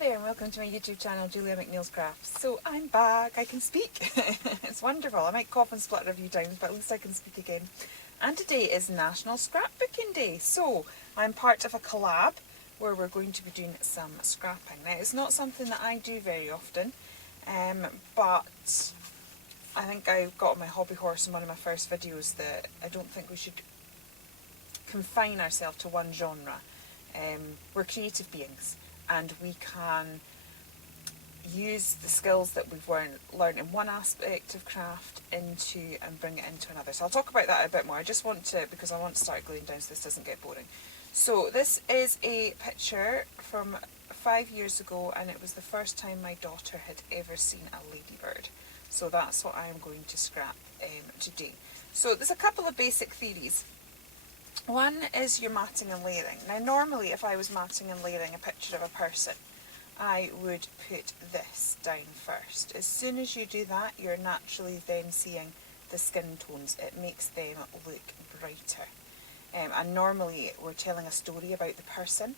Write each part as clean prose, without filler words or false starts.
there and welcome to my YouTube channel, Julia McNeil's Crafts. So I'm back, I can speak. It's wonderful. I might cough and splutter a few times, but at least I can speak again. And today is National Scrapbooking Day. So I'm part of a collab where we're going to be doing some scrapping. Now it's not something that I do very often, but I think I got on my hobby horse in one of my first videos that I don't think we should confine ourselves to one genre. We're creative beings and we can use the skills that we've learned in one aspect of craft and bring it into another. So I'll talk about that a bit more. I just want to, because I want to start gluing down so this doesn't get boring. So this is a picture from 5 years ago, and it was the first time my daughter had ever seen a ladybird. So that's what I am going to scrap today. So there's a couple of basic theories. One is your matting and layering. Now normally if I was matting and layering a picture of a person, I would put this down first. As soon as you do that, you're naturally then seeing the skin tones. It makes them look brighter. And normally we're telling a story about the person.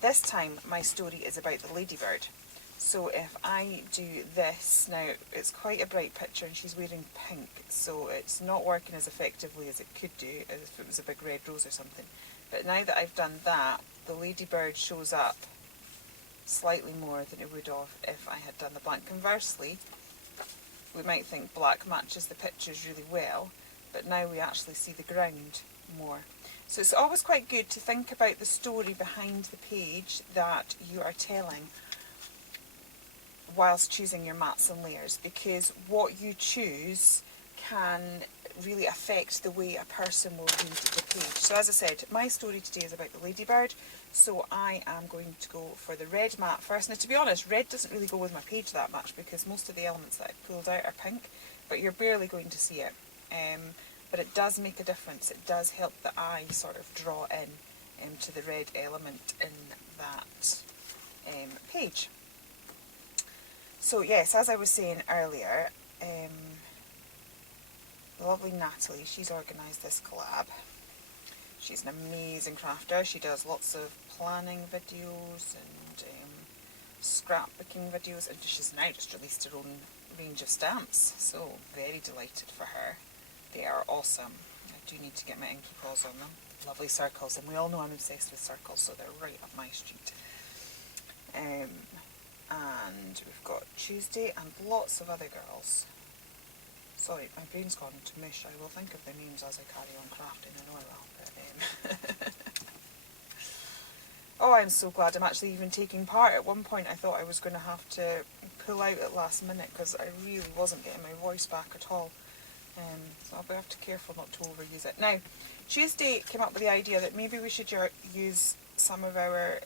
This time my story is about the ladybird. So if I do this, now it's quite a bright picture and she's wearing pink, so it's not working as effectively as it could do as if it was a big red rose or something. But now that I've done that, the ladybird shows up slightly more than it would have if I had done the black. Conversely, we might think black matches the pictures really well, but now we actually see the ground more. So it's always quite good to think about the story behind the page that you are telling whilst choosing your mats and layers, because what you choose can really affect the way a person will read the page. So as I said, my story today is about the ladybird, so I am going to go for the red mat first. Now to be honest, red doesn't really go with my page that much because most of the elements that I pulled out are pink, but you're barely going to see it. But it does make a difference. It does help the eye sort of draw in to the red element in that page. So yes, as I was saying earlier, the lovely Natalie, she's organised this collab. She's an amazing crafter. She does lots of planning videos and scrapbooking videos, and she's now just released her own range of stamps. So very delighted for her. They are awesome. I do need to get my inky paws on them. Lovely circles, and we all know I'm obsessed with circles, so they're right up my street. And we've got Tuesday and lots of other girls. Sorry, my brain's gone to mush. I will think of the names as I carry on crafting, I know I will. But, oh, I'm so glad I'm actually even taking part. At one point I thought I was going to have to pull out at last minute because I really wasn't getting my voice back at all. So I'll have to be careful not to overuse it. Now, Tuesday came up with the idea that maybe we should use some of our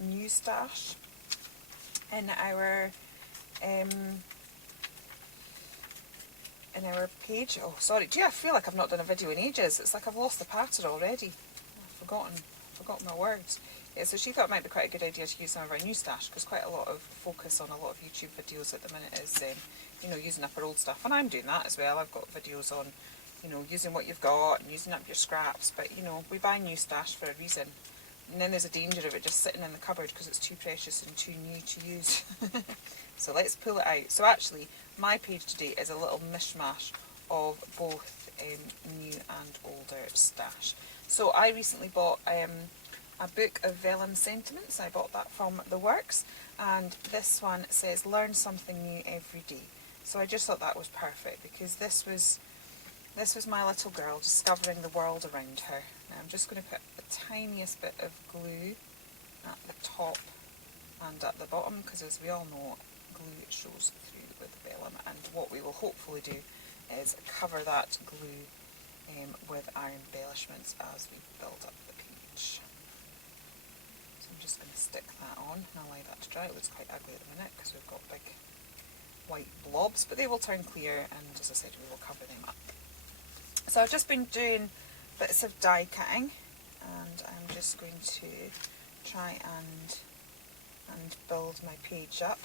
new stash in our page. Oh, sorry. I feel like I've not done a video in ages. It's like I've lost the patter already. I've forgotten my words. Yeah, so she thought it might be quite a good idea to use some of our new stash, because quite a lot of focus on a lot of YouTube videos at the minute is, using up our old stuff. And I'm doing that as well. I've got videos on, using what you've got and using up your scraps. But, we buy new stash for a reason. And then there's a danger of it just sitting in the cupboard because it's too precious and too new to use. So let's pull it out. So actually, my page today is a little mishmash of both new and older stash. So I recently bought a book of vellum sentiments. I bought that from The Works, and this one says learn something new every day. So I just thought that was perfect because this was my little girl discovering the world around her. Now I'm just going to put the tiniest bit of glue at the top and at the bottom, because as we all know, glue shows through with vellum, and what we will hopefully do is cover that glue with our embellishments as we build up the page. So I'm just going to stick that on and allow that to dry. It looks quite ugly at the minute because we've got big white blobs, but they will turn clear, and as I said, we will cover them up. So I've just been doing bits of die cutting, and I'm just going to try and build my page up.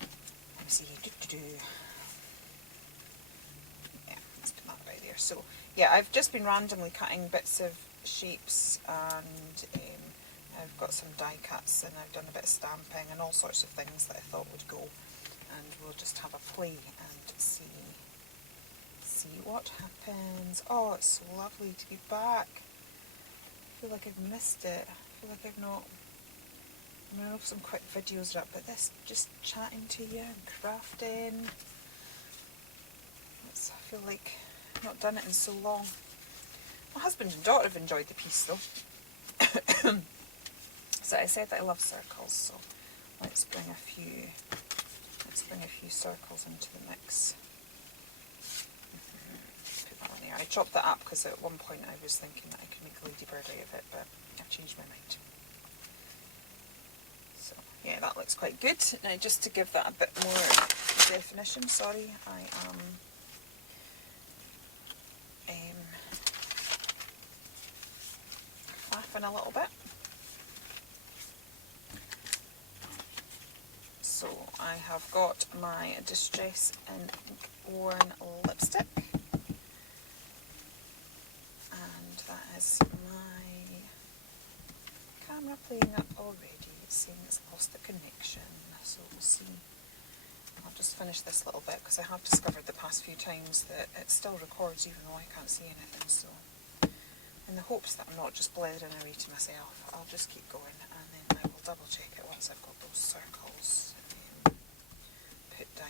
Let me see. Yeah, let's put that right there. So yeah, I've just been randomly cutting bits of shapes and I've got some die cuts and I've done a bit of stamping and all sorts of things that I thought would go, and we'll just have a play and see what happens. Oh, it's so lovely to be back. I feel like I've missed it. I feel like I've not, I know some quick videos are up, but this, just chatting to you and crafting, I feel like I've not done it in so long. My husband and daughter have enjoyed the piece though. So I said that I love circles, so let's bring a few circles into the mix. Put that on there. I chopped that up because at one point I was thinking that I could make a ladybird out of it, but I've changed my mind. So yeah, that looks quite good. Now just to give that a bit more definition, sorry, I am faffing a little bit. So I have got my Distress in Ink Worn lipstick, and that is my camera playing up already. It's saying it's lost the connection, so we'll see. I'll just finish this little bit because I have discovered the past few times that it still records even though I can't see anything, so in the hopes that I'm not just blaring away to myself, I'll just keep going and then I will double check it once I've got those circles put down.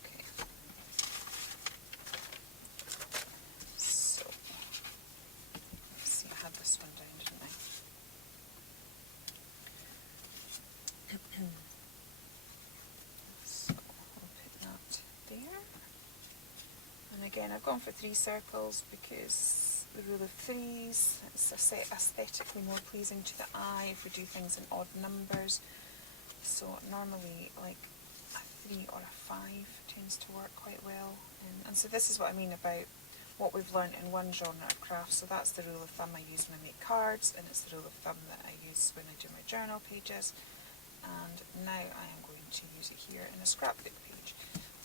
Okay, so let's see, I had this one down, didn't I? So I'll put that there. And again, I've gone for 3 circles because the rule of threes, it's aesthetically more pleasing to the eye if we do things in odd numbers. So normally like a 3 or a 5 tends to work quite well. And so this is what I mean about what we've learnt in one genre of craft. So that's the rule of thumb I use when I make cards, and it's the rule of thumb that I use when I do my journal pages. And now I am going to use it here in a scrapbook page.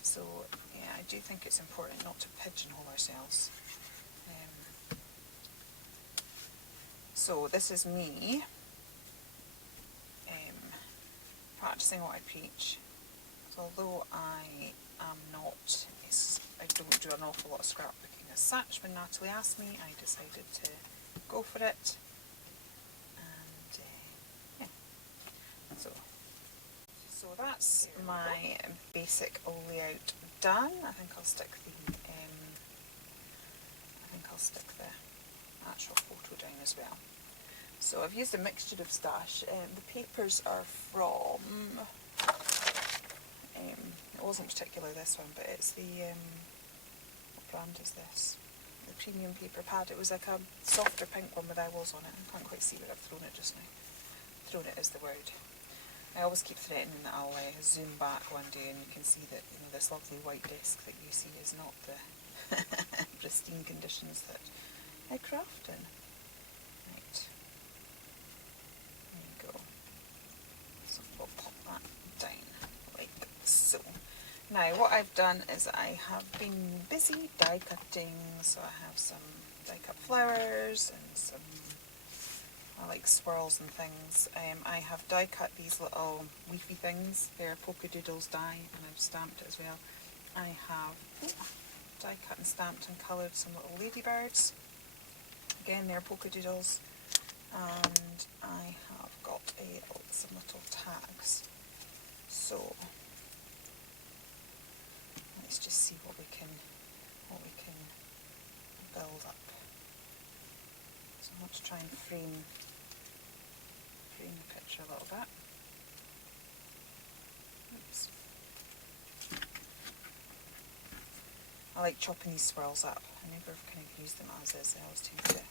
So yeah, I do think it's important not to pigeonhole ourselves. So this is me practicing what I preach. So although I am not, I don't do an awful lot of scrapbooking as such, when Natalie asked me, I decided to go for it. And yeah, so that's my basic layout done. I think I'll stick the actual photo down as well. So I've used a mixture of stash. The papers are from, it wasn't particularly this one, but it's the, what brand is this? The premium paper pad. It was like a softer pink one with owls on it. I can't quite see where I've thrown it just now. Thrown it is the word. I always keep threatening that I'll zoom back one day and you can see that, you know, this lovely white disc that you see is not the pristine conditions that I craft in. Right. There you go. So we'll pop that down like so. Now what I've done is I have been busy die cutting, so I have some die cut flowers and some, I like swirls and things. I have die cut these little leafy things. They're polka doodles die, and I've stamped it as well. I have die cut and stamped and coloured some little ladybirds. Again, they're polka doodles. And I have got some little tags. So let's just see what we can build up. So I want to try and frame the picture a little bit. Oops. I like chopping these swirls up. I never kind of use them as is. I always tend to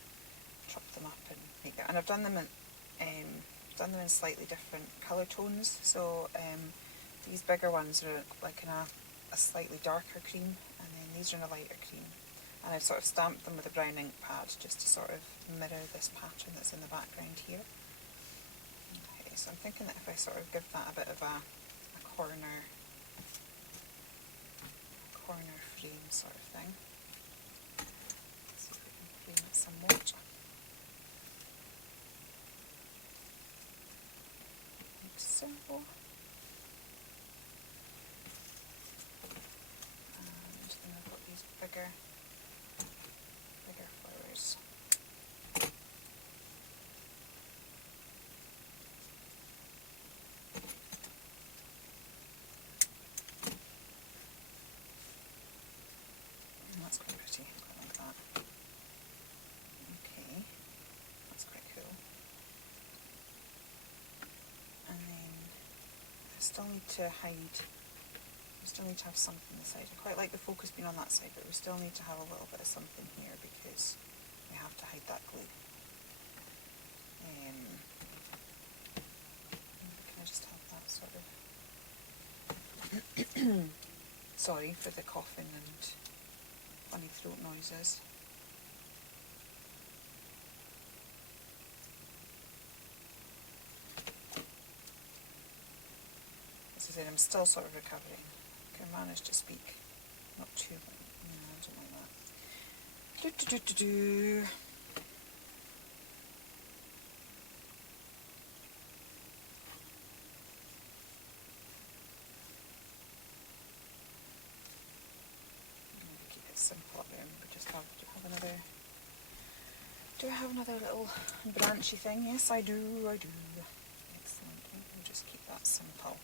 chop them up and make it. And I've done them in slightly different colour tones. So these bigger ones are like in a slightly darker cream, and then these are in a lighter cream. And I've sort of stamped them with a brown ink pad just to sort of mirror this pattern that's in the background here. Okay, so I'm thinking that if I sort of give that a bit of a corner frame sort of thing. adding some water. Like so. And then I've got these bigger flowers. And that's quite pretty, quite like that. Okay, that's quite cool. And then I still need to hide, we still need to have something on the side. I quite like the focus being on that side, but we still need to have a little bit of something here because we have to hide that glue. Can I just have that sort of... Sorry for the coughing and funny throat noises. As I said, I'm still sort of recovering. I can manage to speak, not too bad. No, I don't like that. Keep it simple up there. We just have another. Do I have another little branchy thing? Yes, I do. Excellent. We'll just keep that simple.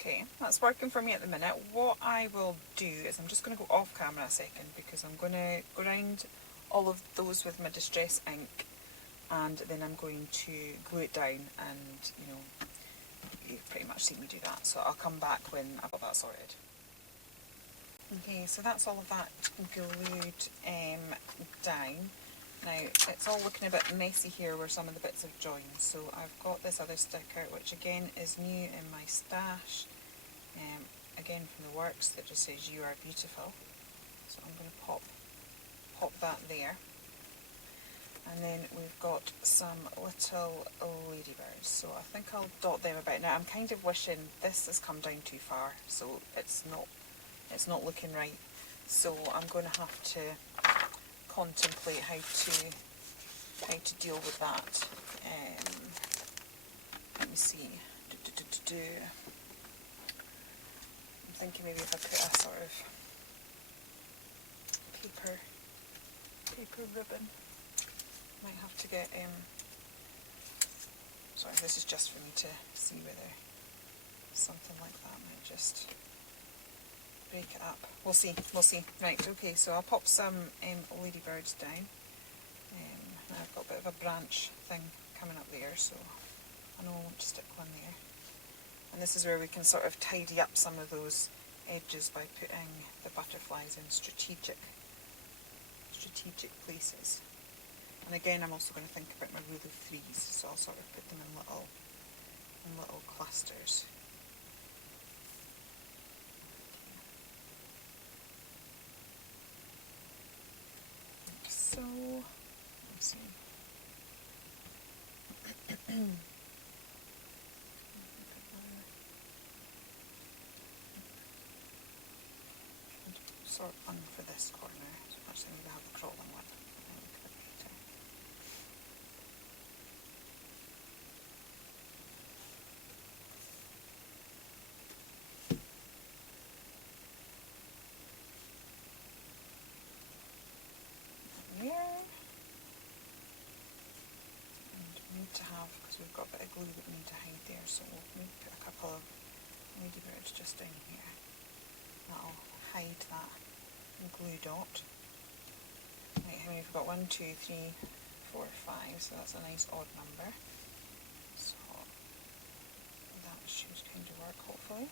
Okay, that's working for me at the minute. What I will do is I'm just going to go off camera a second because I'm going to grind all of those with my distress ink, and then I'm going to glue it down, and you know, you've pretty much seen me do that, so I'll come back when I've got that sorted. Okay, so that's all of that glued down. Now, it's all looking a bit messy here where some of the bits have joined, so I've got this other sticker, which again is new in my stash, again from the works, that just says "You are beautiful." So I'm going to pop that there. And then we've got some little ladybirds, so I think I'll dot them about. Now, I'm kind of wishing this has come down too far, so it's not looking right. So I'm going to have to contemplate how to deal with that. Let me see. I'm thinking maybe if I put a sort of paper ribbon. Might have to get sorry, this is just for me to see whether something like that might just break it up. We'll see. Right, okay, so I'll pop some ladybirds down. I've got a bit of a branch thing coming up there, so I know I want to stick one there. And this is where we can sort of tidy up some of those edges by putting the butterflies in strategic places. And again, I'm also going to think about my rule of threes, so I'll sort of put them in little clusters. Like so. Let's see. Sort one for this corner. Actually, maybe have a crawling one. Because we've got a bit of glue that we need to hide there, so we'll maybe put a couple of ladybirds just down here. That'll hide that glue dot. Right, how many have we got? 1, 2, 3, 4, 5, so that's a nice odd number. So that should kind of work, hopefully.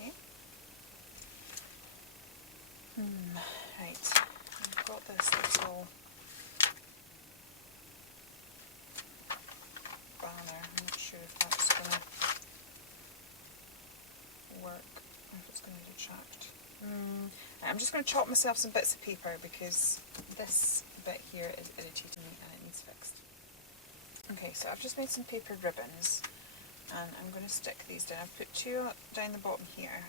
Okay. Right, I've got this little banner. I'm not sure if that's going to work, or if it's going to detract. I'm just going to chop myself some bits of paper because this bit here is irritating me and it needs fixed. Okay, so I've just made some paper ribbons and I'm going to stick these down. I've put 2 down the bottom here.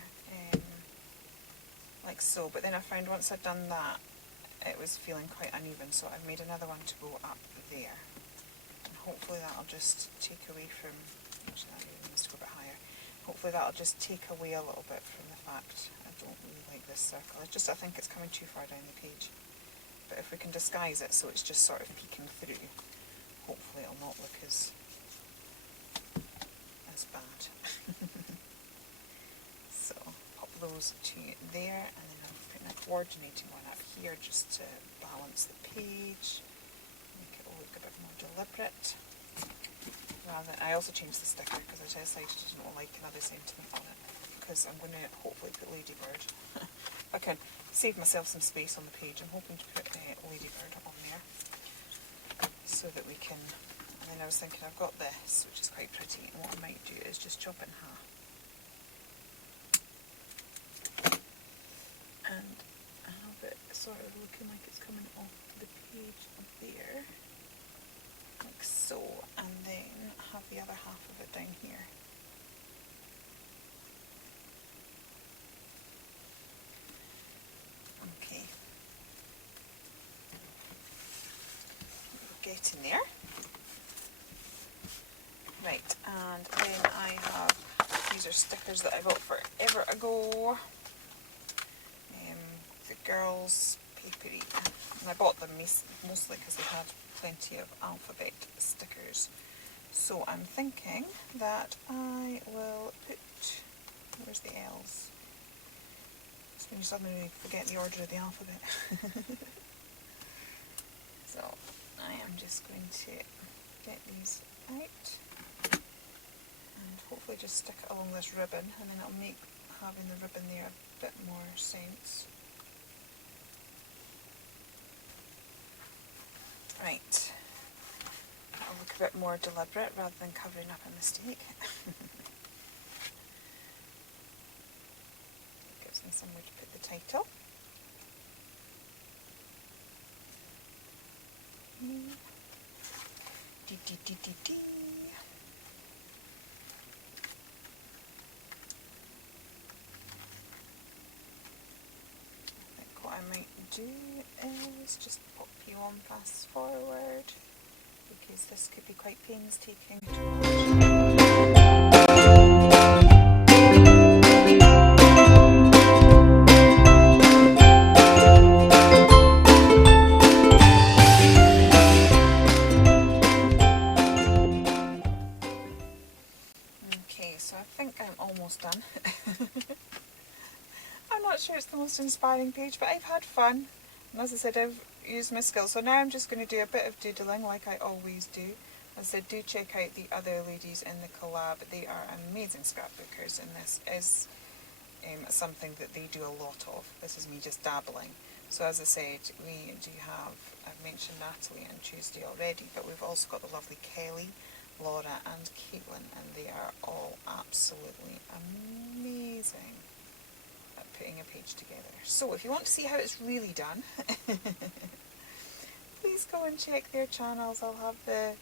like so. But then I found once I'd done that, it was feeling quite uneven, so I've made another one to go up there. And hopefully that'll just take away from, actually that needs to go a bit higher. Hopefully that'll just take away a little bit from the fact I don't really like this circle. It's just, I think it's coming too far down the page. But if we can disguise it so it's just sort of peeking through, hopefully it'll not look as bad. So pop those two there, and then I'm putting a coordinating one up here just to balance the page, make it look a bit more deliberate. I also changed the sticker because I decided I didn't like another sentiment on it, because I'm going to hopefully put Ladybird. I can save myself some space on the page. I'm hoping to put Ladybird on there so that we can. And then I was thinking I've got this, which is quite pretty, and what I might do is just chop it in half and have it sort of looking like it's coming off the page there, like so, and then have the other half of it down here. Okay, get in there. Right, and then I have, these are stickers that I got forever ago. The girls' papery, and I bought them mostly because they had plenty of alphabet stickers. So I'm thinking that I will put, where's the L's? It's when you suddenly forget the order of the alphabet. So I am just going to get these out and hopefully just stick it along this ribbon, and then it'll make having the ribbon there a bit more sense. Right, that'll look a bit more deliberate rather than covering up a mistake. Gives me somewhere to put the title. I think what I might do is just pop you on fast forward, because this could be quite painstaking to watch. Okay, so I think I'm almost done. I'm not sure it's the most inspiring page, but I've had fun. And as I said, I've used my skills. So now I'm just going to do a bit of doodling like I always do. As I said, do check out the other ladies in the collab. They are amazing scrapbookers, and this is something that they do a lot of. This is me just dabbling. So as I said, we do have, I've mentioned Natalie and Tuesday already, but we've also got the lovely Kelly, Laura and Caitlin, and they are all absolutely amazing at putting a page together. So if you want to see how it's really done, please go and check their channels. I'll have the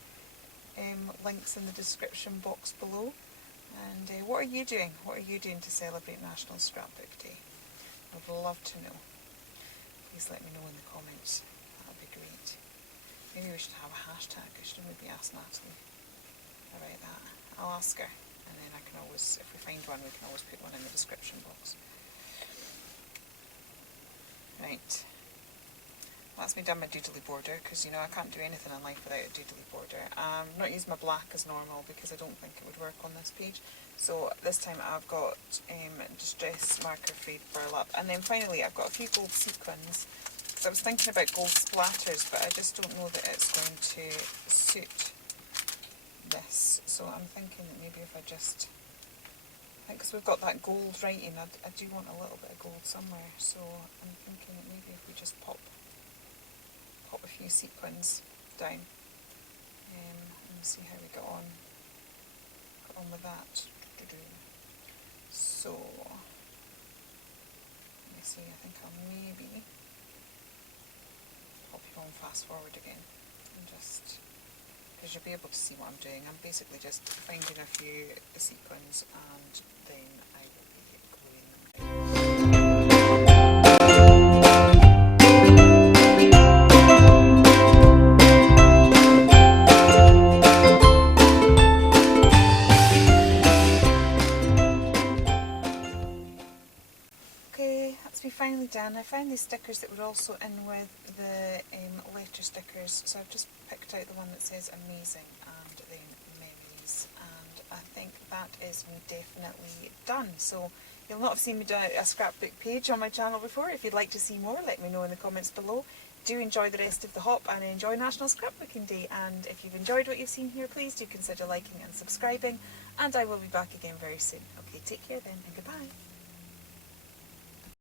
links in the description box below. And what are you doing? What are you doing to celebrate National Scrapbook Day? I'd love to know. Please let me know in the comments. That would be great. Maybe we should have a hashtag. I should maybe ask Natalie about that. I'll ask her, and then I can always, if we find one, we can always put one in the description box. Right. That's me done my doodly border, because you know I can't do anything in life without a doodly border. I'm not using my black as normal because I don't think it would work on this page. So this time I've got Distress Marker Fade Burlap, and then finally I've got a few gold sequins. Because I was thinking about gold splatters, but I just don't know that it's going to suit this. So I'm thinking that maybe if I just, I think because we've got that gold writing, I do want a little bit of gold somewhere. So I'm thinking that maybe if we just pop a few sequins down and see how we got on with that. So let me see, I think I'll maybe pop you on fast forward again, and just because you'll be able to see what I'm doing. I'm basically just finding a few sequins and then I will be gluing them down. finally done. I found these stickers that were also in with the letter stickers, so I've just picked out the one that says amazing and then memories, and I think that is me definitely done. So you'll not have seen me do a scrapbook page on my channel before. If you'd like to see more, let me know in the comments below. Do enjoy the rest of the hop and enjoy National Scrapbooking Day, and if you've enjoyed what you've seen here, please do consider liking and subscribing, and I will be back again very soon. Okay, take care then, and goodbye.